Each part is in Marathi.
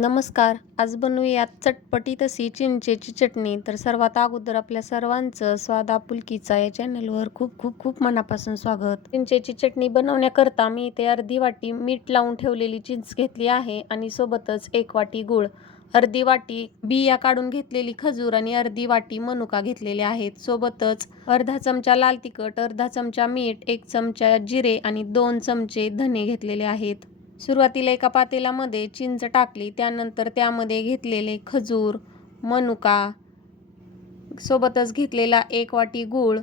नमस्कार. आज बनवूयात चटपटीत अशी चिंचेची चटणी. तर सर्वात अगोदर आपल्या सर्वांचं स्वाद आपुलकीचा या चॅनलवर खूप खूप खूप मनापासून स्वागत. चिंचेची चटणी बनवण्याकरता मी इथे अर्धी वाटी मीठ लावून ठेवलेली चिंच घेतली आहे आणि सोबतच 1 वाटी गूळ, अर्धी वाटी बिया काढून घेतलेली खजूर आणि अर्धी वाटी मनुका घेतलेले आहेत. सोबतच अर्धा चमचा लाल तिखट, अर्धा चमचा मीठ, 1 चमचा जिरे आणि 2 चमचे धने घेतलेले आहेत. सुरुवातीला एका पातेल्यामध्ये चिंच टाकली, त्यानंतर त्यामध्ये घेतलेले खजूर, मनुका, सोबतच घेतलेला 1 वाटी गूळ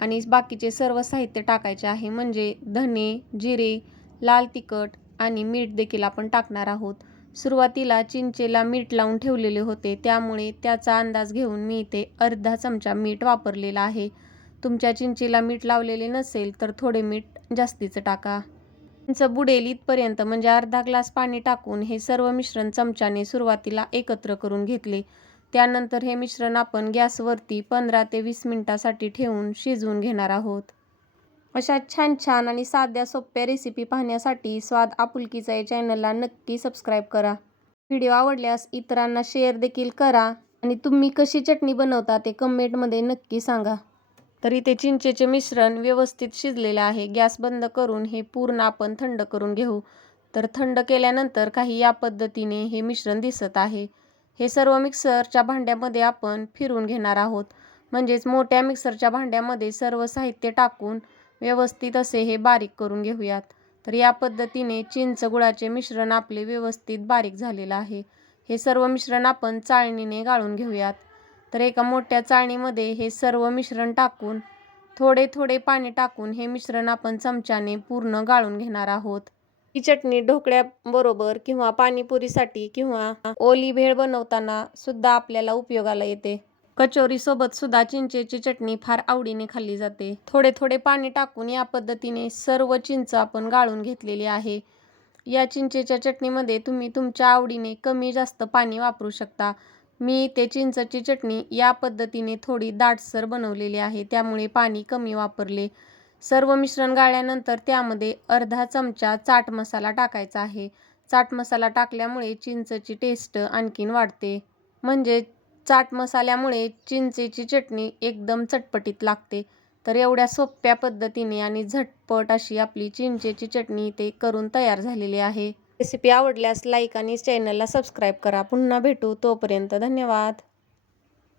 आणि बाकीचे सर्व साहित्य टाकायचे आहे. म्हणजे धने, जिरे, लाल तिखट आणि मीठ देखील आपण टाकणार आहोत. सुरुवातीला चिंचेला मीठ लावून ठेवलेले होते, त्यामुळे त्याचा अंदाज घेऊन मी इथे अर्धा चमचा मीठ वापरलेला आहे. तुमच्या चिंचेला मीठ लावलेले नसेल तर थोडे मीठ जास्तीचं टाका. चिंच बुडेल इथपर्यंत म्हणजे अर्धा ग्लास पाणी टाकून हे सर्व मिश्रण चमच्याने सुरुवातीला एकत्र करून घेतले. त्यानंतर हे मिश्रण आपण गॅसवरती 15 ते 20 मिनिटांसाठी ठेवून शिजवून घेणार आहोत. अशा छान छान आणि साध्या सोप्या रेसिपी पाहण्यासाठी स्वाद आपुलकीचा या चॅनलला नक्की सबस्क्राईब करा. व्हिडिओ आवडल्यास इतरांना शेअर देखील करा आणि तुम्ही कशी चटणी बनवता ते कमेंटमध्ये नक्की सांगा. तर इथे चिंचेचे मिश्रण व्यवस्थित शिजलेले आहे. गॅस बंद करून हे पूर्ण आपण थंड करून घेऊ. तर थंड केल्यानंतर काही या पद्धतीने हे मिश्रण दिसत आहे. हे सर्व मिक्सरच्या भांड्यामध्ये आपण फिरवून घेणार आहोत. म्हणजेच मोठ्या मिक्सरच्या भांड्यामध्ये सर्व साहित्य टाकून व्यवस्थित असे हे बारीक करून घेऊयात. तर या पद्धतीने चिंच गुळाचे मिश्रण आपले व्यवस्थित बारीक झालेलं आहे. हे सर्व मिश्रण आपण चाळणीने गाळून घेऊयात. तर एका मोठ्या चाळणीमध्ये हे सर्व मिश्रण टाकून थोडे थोडे पाणी टाकून हे मिश्रण आपण चमच्याने पूर्ण गाळून घेणार आहोत. ही चटणी ढोकळ्याबरोबर किंवा पाणीपुरीसाठी किंवा ओली भेळ बनवताना सुद्धा आपल्याला उपयोगाला येते. कचोरीसोबत सुद्धा चिंचेची चटणी फार आवडीने खाल्ली जाते. थोडे थोडे पाणी टाकून या पद्धतीने सर्व चिंच आपण गाळून घेतलेली आहे. या चिंचेच्या चटणीमध्ये तुम्ही तुमच्या आवडीने कमी जास्त पाणी वापरू शकता. मी ते चिंचची चटणी या पद्धतीने थोडी दाटसर बनवलेली आहे, त्यामुळे पाणी कमी वापरले. सर्व मिश्रण गाळल्यानंतर त्यामध्ये अर्धा चमचा चाट मसाला टाकायचा आहे. चाट मसाला टाकल्यामुळे चिंचची टेस्ट आणखीन वाढते. म्हणजे चाट मसाल्यामुळे चिंचेची चटणी एकदम चटपटीत लागते. तर एवढ्या सोप्या पद्धतीने आणि झटपट अशी आपली चिंचेची चटणी ते करून तयार झालेली आहे. रेसिपी आवडल्यास लाईक आणि चॅनलला सबस्क्राईब करा. पुन्हा भेटू, तोपर्यंत धन्यवाद.